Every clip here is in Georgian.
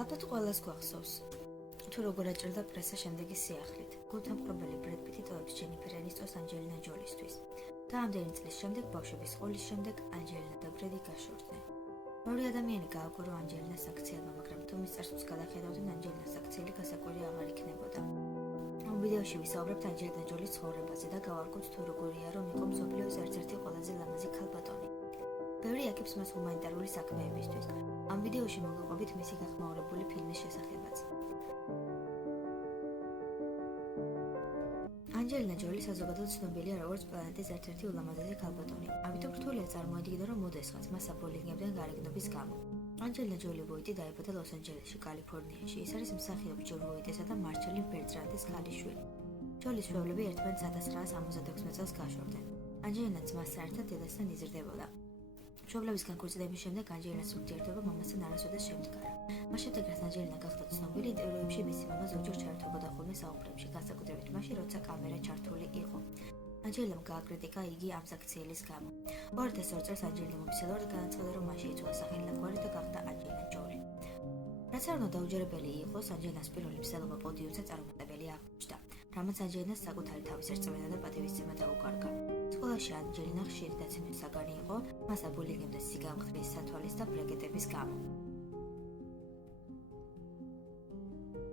ალბათ ყველას გვახსოვს, თუ როგორ აჭრდა პრესა შემდეგი სიახლით. გულთამყრობელი ბრედ პიტი ტოვებს ჯენიფერ ენისტონს ანჯელინა ჯოლისთვის. და ამდენი წლის შემდეგ, ბავშვების სკოლის შემდეგ, ანჯელინა და ბრედი გაშორდნენ. ორი ადამიანი გააკვირვა რომ ანჯელინას აქციელმა, მაგრამ თუ მის წარსულს გადახედავდნენ, ანჯელინას აქციელი გასაკვირი აღარ იქნებოდა. ამ ვიდეოში ვისაუბრებთ ანჯელინა ჯოლის ცხოვრებაზე და გავარკვევთ თუ როგორია რომ იყო მსოფლიოს ერთ-ერთი ყველაზე ლამაზი ქალბატონი. ბევრი აკეთებს მას ჰუმანიტარული საქმეებისთვის. ამ ვიდეოში მოგიყვებით მისი გახმაურებული ფილმის შესახებაც. ანჯელინა ჯოლი საზოგადოებრივ ცნობილია როგორც პლანეტის ერთ-ერთი ულამაზესი ქალბატონი. ამიტომ რთულია წარმოედგინო რომ მოდესღაც მას აბოლინგებდნენ გარეგნობის გამო. ანჯელინა ჯოლი ვოიტი დაიბადა ლოს-ანჯელესში, კალიფორნიაში. ის არის მსახიობ ჯონ ვოიტისა და მარშალი ბერტრანდის ქალიშვილი. ჯოლის ჩვეულები ერთმანეთს 1966 წელს გაშორდნენ. ანჯელინა ძმასთან ერთად დედასთან იზრდებოდა. მშობლების განქორწინების შემდეგ ანჯელინას ურთიერთობა მამასთან არასოდეს შემდგარა. მას შემდეგ რაც ანჯელინა გახდა ცნობილი, ინტერვიუებში მისი მამა ზოგჯერ ჩართობოდა ხოლმე საუბრებში, განსაკუთრებით მაშინ, როცა კამერა ჩართული იყო. ანჯელინამ გააკრიტიკა იგი ამ საქციელის გამო. 2002 წელს ანჯელინა ოფიციალურად განაცხადა, რომ მან შეიცვალა სახელი და გვარი და გახდა ანჯელინა ჯოლი. რაც არ უნდა დაუჯერებელი იყოს, ანჯელინას პირველი მსვლელობა პოდიუმზე წარუმატებელი აღმოჩნდა, რამაც ანჯელინას საკუთარი თავის რწმენა და პატივისცემა დაუკარგა. სკოლაში ანჯელინა ხშირი დაცემის საგანი იყო, მას აბოლინგებდა სიგამხრის, სათვალის და ბრეკეტების გამო.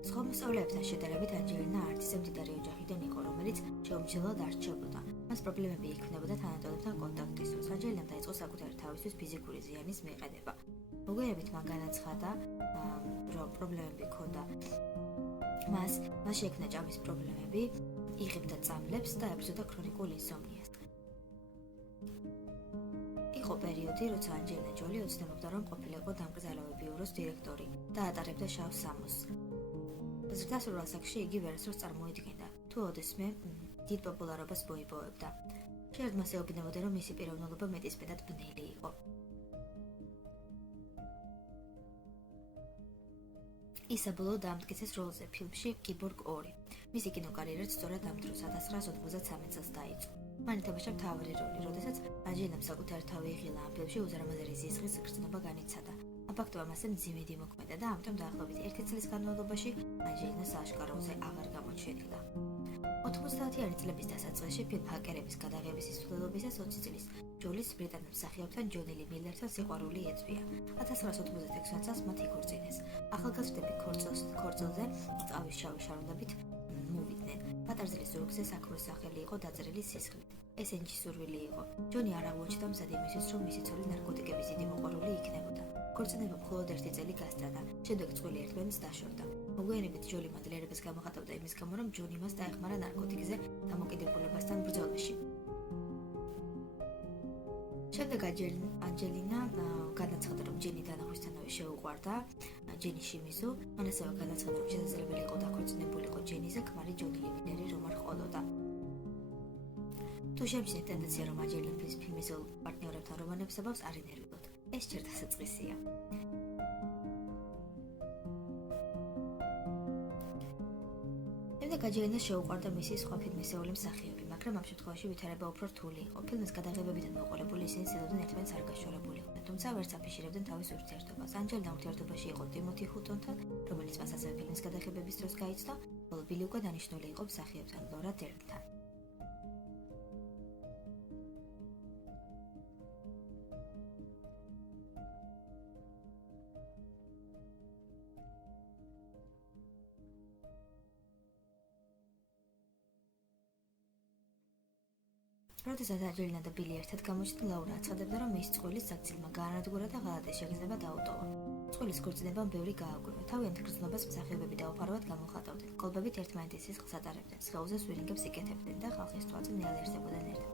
სხვა მოსწავლეებთან შედარებით ანჯელინა არც ისე მდიდარი ოჯახიდან იყო, რომელიც შეუმჩნევლად არ რჩებოდა. მას პრობლემები იქმნებოდა თანატოლებთან კონტაქტის დროს. ანჯელინამ დაიწყო საკუთარი თავისთვის ფიზიკური ზიანის მიყენება. მოგვიანებით მან განაცხადა, რომ პრობლემები ჰქონდა მას შეექმნა ჭამის პრობლემები, იღებდა წამლებს და ებრძოდა ქრონიკულ ინსომნიას. იყო პერიოდი, როცა ანჯელინა ჯოლი ოცნებობდა, რომ ყოფილიყო დამკრძალავი ბიუროს დირექტორი და ატარებდა შავ სამოსს. ზრდასრულ ასაკში იგი ვერასდროს წარმოედგენდა, თუ ოდესმე დიდ პოპულარობას მოიპოვებდა. ხშირად მას ეუბნებოდა, რომ მისი პიროვნება მეტისმეტად ბნელი იყო. ის საბოლოოდ დაამტკიცეს როლზე ფილმში კიბორგ 2. მისი კინოკარიერაც სწორედ ამ დროს 1993 წელს დაიწყო. მან ითამაშა მთავარი როლი, როდესაც ანჯელინამ საკუთარი თავი იღილა ამ ფილმში უზარმაზარი სისხლის გრძნობა განიცადა. ამ ფაქტობამ ასე მძიმედი მოქმედა და ამიტომ დაახლოებით 1 წლის განმავლობაში ანჯელინა სააშკაროზე აღარ გამოჩენილა. 90-იანი წლების დასაწყისში ფილმ ჰაკერების გადაღების სრულობისას 20 წლის ჯოლის ბრიტანელ მსახიობთან ჯონი ლი მილერთან სიყვარული ეწვია. 1996 წელს მათ იქორწინეს. ახალგაზრდები ქორწილზე წავის შავი შარდებით მოვიდნენ. პატარძლის ზურგზე საქმროს სახელი იყო დაწერილი სისხლით. ეს ენჯი სურვილი იყო. ჯონი არ აღმოჩნდა მზად იმისთვის, რომ მისი ცოლი ნარკოტიკების დიდი მოყვარული იქნებოდა. ქორწინებამ მხოლოდ 1 წელი გასტანა. შემდეგ წყვილი ერთმანეთს დაშორდა. მოგვიანებით ჯოლი მადლიერებას გამოხატავდა იმის გამო, რომ ჯონი მას დაეხმარა ნარკოტიკზე დამოკიდებულებასთან ბრძოლაში. შემდეგ ანჯელინა განაცხადა, რომ ჯენი დანახვისთანავე შეუყვარდა ჯენი შიმიზუ, მან ასევე განაცხადა, რომ შესაძლებელი იყო დაქორწინებულიყო ჯენიზე ქმარი ჯონი ლი მილერი რომ არ ჰყოლოდა. თუ შემჩნევთ ტენდენცია, რომ ანჯელინა ფილმის პარტნიორებთან რომანებს აბავს, არ ინერვიულოთ. ეს ჯერ დასაწყისია. შემდეგ ანჯელინას შეუყვარდა მისი სხვა ფილმისეული მსახიობი, მაგრამ ამ შემთხვევაში ვითარება უფრო რთული იყო. ფილმის გადაღებებიდან მოყოლებული ისინი ცდილობდნენ ერთმანეთს არ გაშორებულიყვნენ, თუმცა ვერც აფიშირებდნენ თავის ურთიერთობას. ანჯელინა ურთიერთობაში იყო ტიმოთი ჰუტონთან, რომელიც მას ასევე ფილმის გადაღებების დროს გაიცნო, ხოლო ბილი უკვე დანიშნული იყო მსახიობთან ლორა დერნთან. როდესაც ანჯელინა და ბილი ერთად გამოჩნდნენ, ლაურა აცხადებდა, რომ მის წყვილის საქციელმა გაანადგურა და ღალატის შეგრძნება დაუტოვა. წყვილის ქორწინებამ ბევრი გააკვირვა. თავიანთ გრძნობას მსახიობები დაუფარავად გამოხატავდნენ. კოლბებით ერთმანეთის სისხლს ატარებდნენ, სხეულზე სვირინგებს იკეთებდნენ და ხალხის თვალწინ ნეალერსებოდნენ ერთად.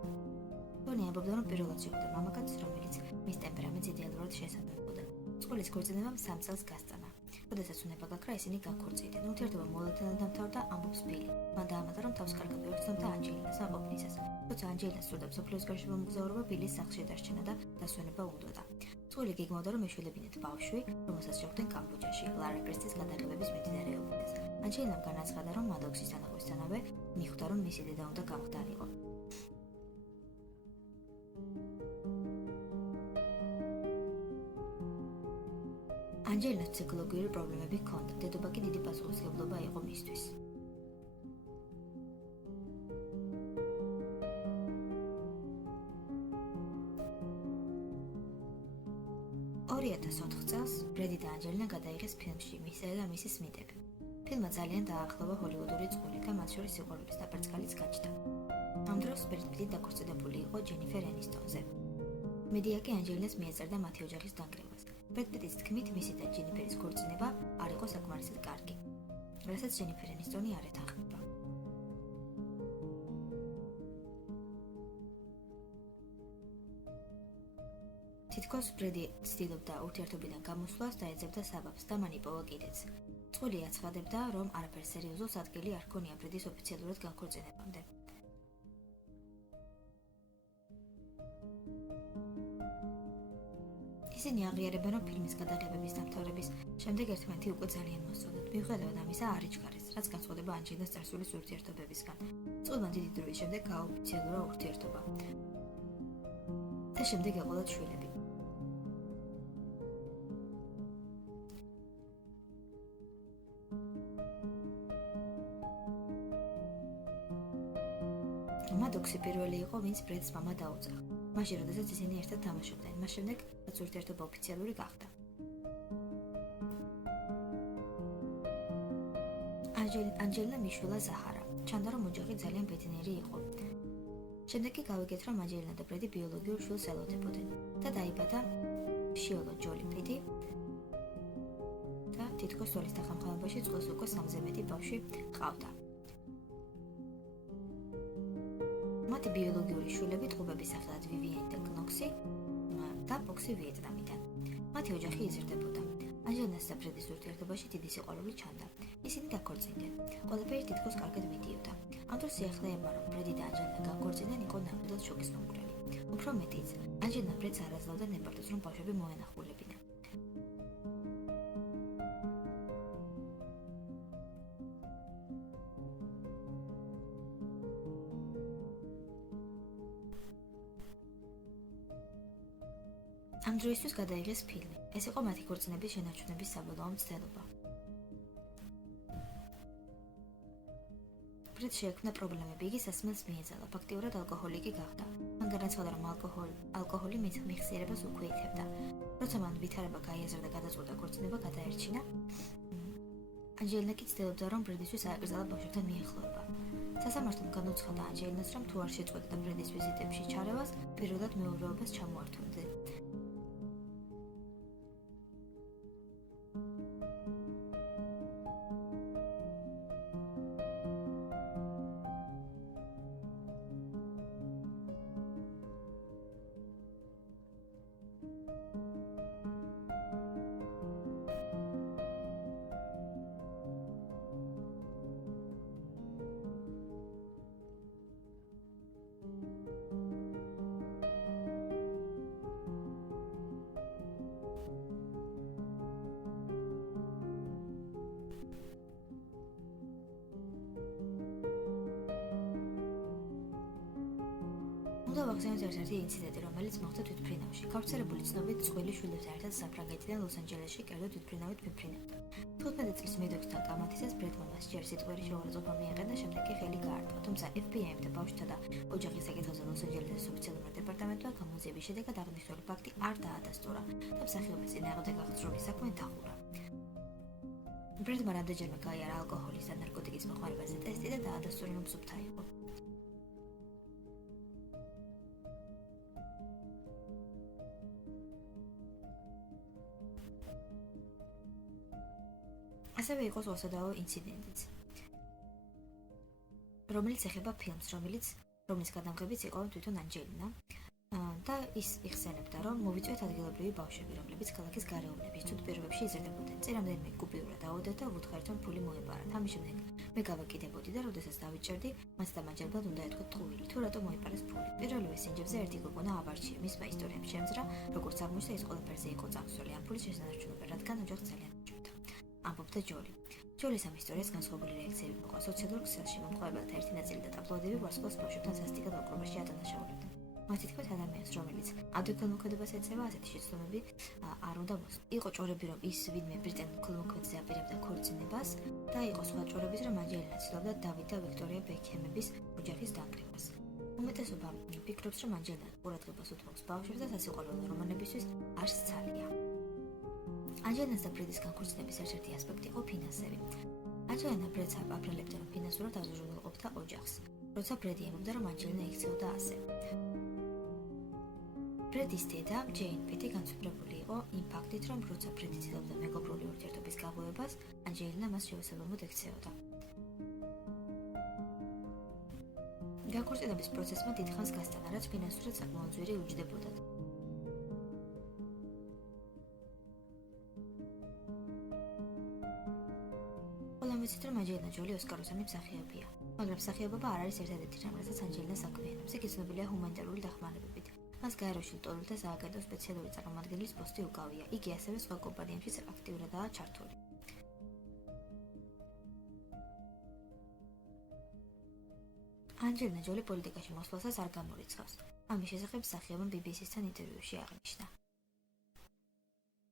ჯონი ამბობდა, რომ პირველად შეხვდა მამაკაცს, რომელიც მის ტემპერამენტს იდეალურად შეესაბამებოდა. წყვილის ქორწინებამ 3 წელს გასტანა. როდესაც უნება გაქრა, ისინი გაქორწინდნენ. ურთიერთობა მოულოდნელად დამთავრდა, ამბობს ბილი. მან დაამატა, რომ თავს კარგად უერთდებდა ანჯელინას აყოფნისას. როცა ანჯელინა სურდა მსოფლიოს გარშემო მოგზაურობა, ბილის სახლში დარჩენა და დასვენება უნდოდა. წყვილი გეგმავდა, რომ ეშველებინათ ბავშვი, რომელსაც შეხვდნენ კამბოჯაში, ლარა კრისტის გადაღებების მიმდინარეობისას. ანჯელინამ განაცხადა, რომ მადოქსის დანახვისთანავე მიხვდა, რომ მისი დედა უნდა გამხდარიყო. ანჯელინას ფსიქოლოგიური პრობლემები ჰქონდა, დედობა კი დიდი პასუხისმგებლობა იყო მისთვის. 2004 წელს ბრედი და ანჯელინა გადაიღეს ფილმში მისა და მისი სმიტები. ფილმმა ძალიან დააახლოვა ჰოლივუდური წყვილი და მათ შორის სიყვარულის დაბრძგალიც გაჩნდა. ამ დროს ბრედ პიტი დაქორწინებული იყო ჯენიფერ ენისტონზე. მედია კი ანჯელინას მიეწერდა მათი ოჯახის დანგრევას. ბრედ პიტის თქმით, მისი და ჯენიფერის ქორწინება არ იყო საკმარისად კარგი, რასაც ჯენიფერ ენისტონი არ ეთანხმება. თითქოს ბრედი ცდილობდა ურთიერთობიდან გამოსვლას და ეძებდა საბაბს და მან იპოვა კიდეც. წყვილი აცხადებდა, რომ არაფერ სერიოზულს ადგილი არ ჰქონია ბრედის ოფიციალურად განქორწინებამდე. ისინი აღიარებენ, რომ ფილმის გადაღებების დამთავრების შემდეგ ერთმანეთი უკვე ძალიან მოსწონდათ. მიუხედავად ამისა, არ იჩქარეს, რაც განსხვავდება ანჯელინას წარსულის ურთიერთობებისგან. წყვილმა დიდი დროის შემდეგ გააოფიციალურა ურთიერთობა და შემდეგ ეყოლათ შვილები. მადოქსი პირველი იყო, ვინც ბრედს მამა დაუძახა. მაშინ, როდესაც ისინი ერთად თამაშობდნენ, მას შემდეგ, რაც ურთიერთობა ოფიციალური გახდა. ანჯელინა მიშვილა ზაჰარა. ჩანდა, რომ ოჯახი ძალიან ბედნიერი იყო. შემდეგ კი გავიგეთ, რომ ანჯელინა და ბრედი ბიოლოგიურ შვილს ელოდებოდნენ და დაიბადა შიოლო ჯოლი პიტი და თითქოს სოლის დახამხამებაში წყვილს უკვე 3-ზე მეტი ბავშვი ჰყავდა. მათი ბიოლოგიური შვილები ტყუბების სახელად ვივიენი და კნოქსი და ფოქსი ვიეტნამიდან. მათი ოჯახი იზრდებოდა. ანჯელინას და ბრედის ურთიერთობაში დიდი სიყვარული ჩანდა. ისინი დაქორწინდნენ. ყველაფერი თითქოს კარგად მიდიოდა. ამ დროს სიახლეება, რომ ბრედი და ანჯელინა განქორწინდნენ, იყო ნამდვილად შოკის მომგვრელი. უფრო მეტიც, ანჯელინა ბრედს არ აძლევდა ნებართვას, რომ ბავშვები მოენახულებინა. ამ დროისთვის გადაიღეს ფილმი. ეს იყო მათი ქორწინების შენარჩუნების საბოლოო მცდელობა. ბრედს შეექმნა პრობლემები, იგი სასმელს მიეძალა, ფაქტიურად ალკოჰოლიკი გახდა. მან განაცხადა, რომ ალკოჰოლი მეხსიერებას უქვეითებდა. როცა მან ვითარება გაიაზრა და გადაწყვიტა ქორწინება გადაერჩინა, ანჯელინა კი ცდილობდა, რომ ბრედისთვის აეკრძალა ბავშვებთან მიახლოება. სასამართლომ განუცხადა ანჯელინას, რომ თუ არ შეწყვეტდა ბრედის ვიზიტებში ჩარევას, პირველად მეურვეობას ჩამოართვენდა. უნდა ვახსენოთ ერთ-ერთი ინციდენტი, რომელიც მოხდა თვითმფრინავში. გავრცელებული ცნობით, წყვილი შვილებთან ერთად საფრანგეთიდან ლოს-ანჯელესში კერძო თვითმფრინავით მიფრინავდა. 15 წლის მედოქთან კამათისას ბრედმა მას ჯერ სიტყვიერი შეურაცხყოფა მიიღო და შემდეგ კი ხელი გაარტყა. თუმცა FBI-მ და ბავშვთა და ოჯახის საკითხებზე ლოს-ანჯელესის ოფიციალურმა დეპარტამენტმა გამოძიების შედეგად აღნიშნული ფაქტი არ დაადასტურა და მსახიობის წინააღმდეგ აღძრული საქმე დახურა. ბრედმა რამდენჯერმე გაიარა ალკოჰოლის და ნარკოტიკის მოხმარებაზე ტესტი და დაადასტურა, რომ სუფთა იყო. ასევე იყო უასადაო ინციდენტიც, რომელიც ეხება ფილმს, რომლის გადამღებიც იყო თვითონ ანჯელინა და ის იხსენებდა, რომ მოვიწვიეთ ადგილობრივი ბავშვები, რომლებიც ქალაქის გარეუბნების ცუდ პირობებში იზრდებოდნენ. წინამდე კუპიურად დაუდეთ და ვუთხარით, რომ ფული მოეპარათ. ამის შემდეგ მე გავაკიდებოდი და როდესაც დავიჭერდი, მას დამაჯერებლად უნდა ეთქვათ ტყუილი, თუ რატომ მოიპარეს ფული. პირველივე სინჯებზე ერთი გოგონა აბარჩია, მისმა ისტორიამ შემძრა, როგორც აღმოჩნდა, ის ყველაფერზე იყო წამსვლელი ამ ფულის შესანარჩუნებლად, რადგან ოჯახს ძალიან უჭირდა. ამბობდა ჯოლი. ჯოლის ამ ისტორიას განსხვავებული რეაქციები მოყვა სოციალურ ქსელში, მომხმარებელთა ერთი ნაწილი და ტაბლოიდები ვარსკვლავს ბავშვებთან სასტიკად ვარსკვლავში ადანაშაულებდნენ. მათი თქმით, ადამიანს, რომელიც ადვე ქველმოქმედებას ეწევა, ასეთი შეცდომები არ უნდა მოსწონს. იყო ჭორები, რომ ის ვინმე ბრიტანულ ქველმოქმედზე აპირებდა ქორწინებას და იყო სხვა ჭორებიც, რომ ანჯელინა ცდილობდა დავით და ვიქტორია ბექჰემების ოჯახის დაკრებას. უმეტესობა ფიქრობს, რომ ანჯელინა ყურადღებას უთმობს ბავშვებს და სასიყვარულო რომანებისთვის არ სცალია. ანჯელინას და ფრედის განქორწინების ერთ-ერთი ასპექტი იყო ფინანსები. ანჯელინა ფრედს აფრალებდა, რომ ფინანსურად აღზრდელყოფდა ოჯახს, როცა ფრედი ემობდა, რომ ანჯელინა იქცეოდა ასე. ფრედის დედა, ჯეინ პეტი, განსაკუთრებული იყო იმ ფაქტით, რომ როცა ფრედი ცდილობდა მეგობრული ურთიერთობის გაღვივებას, ანჯელინა მას შეუსაბამოდ ექცეოდა. განქორწინების პროცესმა დიდხანს გასტანა, რაც ფინანსურად საკმაოდ ძვირი უჯდებოდათ. ყველამ ვიცით, რომ ანჯელინა ჯოლი ოსკაროსანი მსახიობია, მაგრამ მსახიობობა არ არის ერთადერთი რამ, რასაც ანჯელინას აქვეყნებს. იგი ცნობილია ჰუმანიტარული დახმარებებით. მას გაეროში ლტოლვილ და სააგენტო სპეციალური წარმომადგენლის პოსტი უკავია. იგი ასევე სხვა კომპანიებშიც აქტიურადაა ჩართული. ანჯელინა ჯოლი პოლიტიკაში მოსვლასაც არ გამორიცხავს. ამის შესახებ მსახიობამ BBC-სთან ინტერვიუში აღნიშნა.